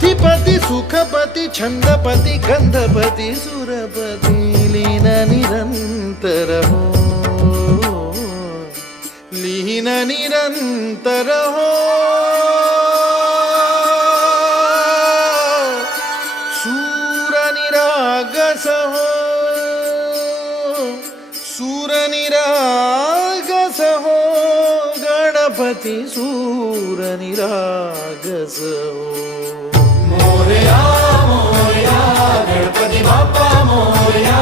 बुद्धिपती सुखपती छंदपती गंधपती सुरपती लीन निरंतर हो लीन निरंतर हो सूर निरागस हो सूर निरागस हो गणपती सूर निरागस हो मोरया मोरया गणपती बाप्पा मोरया